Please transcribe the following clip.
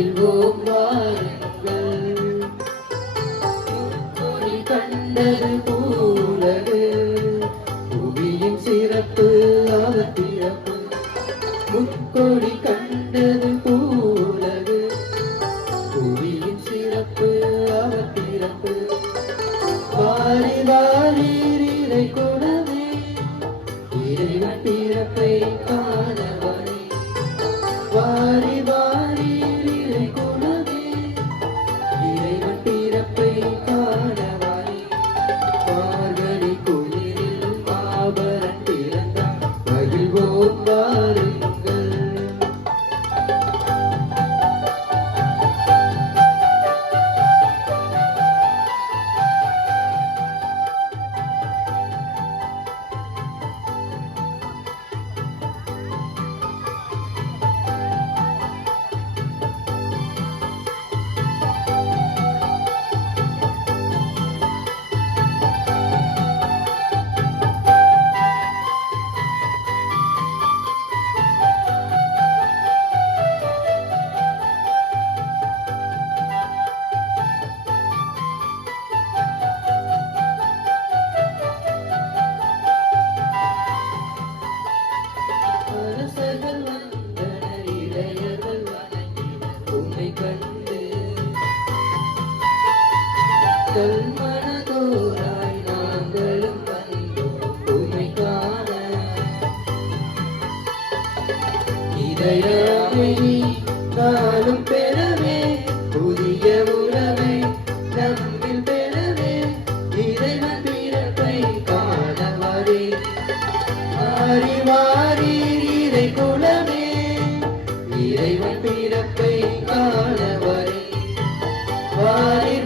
மகிழ்வோம் வாருங்கள். முக்கொடி கண்டது பூலகு புவியின் சிறப்பு அவர் பிறப்பு. முக்கொடி கண்டது பூலகு புவியின் சிறப்பு அவர் பிறப்பு. வாரி வாரி இறை குணமே இறைவன் பிறப்பை காணவனே. வாரி வாரி இறை குணமே இறைவன் பிறப்பை காணவனே. மார்கழி குளிரில் மாபரன் பிறந்தார் மகிழ்வோம் வாருங்கள். அரசர்கள் வந்தனர் இளையர்கள் வணங்கினர் உம்மை கண்டு. கல்மனதோராய் நாங்களும் வந்தோம் உம்மை காண. இதய அமைதி நாளும் பெறவே புதிய உறவை நம்மில் பெறவே இறைவன் பிறப்பை காணவரே. வாரி வாரி இறை குலமே இறைவன் பிறப்பை காணவரே. வாரி